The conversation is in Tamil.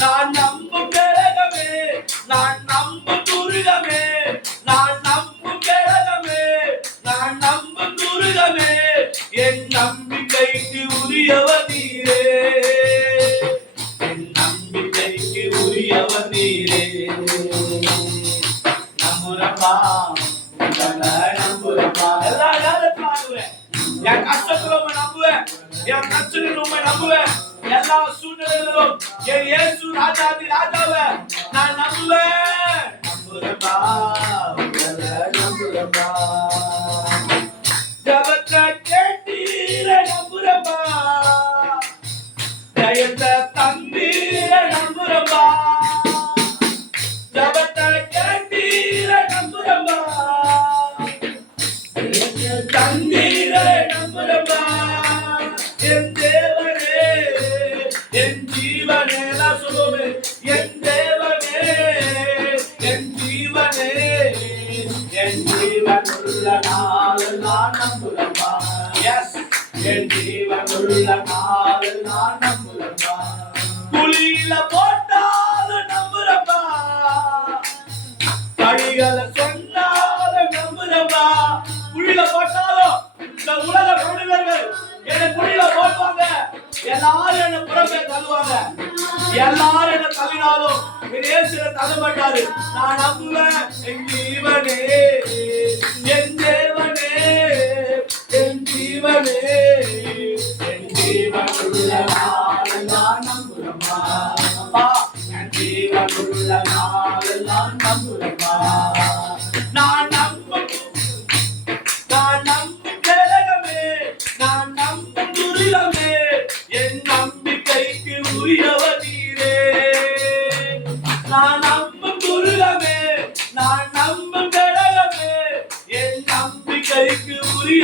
நான் நம்பும் கிழகமே நான் நம்பும் துருகமே நான் நம்பும் கிழகமே நான் நம்பும் துருகமே என் நம்பிக்கைக்கு உரியவர் நீரே. என் நம்பிக்கைக்கு உரியவர் நீரே. நம்புறப்பா என் பிரச்சனையில உண்மை நம்புவேன். எல்லா சூழ்நிலைகளிலும் என் இயேசு ராஜாதி ராஜாவ நான் நம்புவேன். நம்புறப்பா உங்களை நம்புறப்பா ஜபத்தை கேட்டீர நம்புறப்பா ஜெயத்தை என் ஜீவனே நான் என் தேவனே என் ஜீவனே என் ஜீவனுள்ள நாள் நான் நம்புறப்பா எஸ் என் ஜீவனுள்ள நாள் நான் நம்புறப்பா குழியில போட்டாலும் நம்புறப்பா கடிகளை சொன்னாலும் நம்புறப்பா குழியில போட்டாலும் இந்த உலக மனிதர்கள் என்னை குழியில போடுவாங்க எல்லாரும் என்ன தள்ளுவாங்க எல்லாரும் என்ன தள்ளினாலும் என் இயேசுல தள்ளப்பட்டாரு நான் நம்புவேன் என் ஜீவனே என் தேவனே என் ஜீவனே என் ஜீவனுள்ள நாள் நான் நம்புறப்பா அப்பா, என் ஜீவனுள்ள நாள் நான் நம்புறப்பா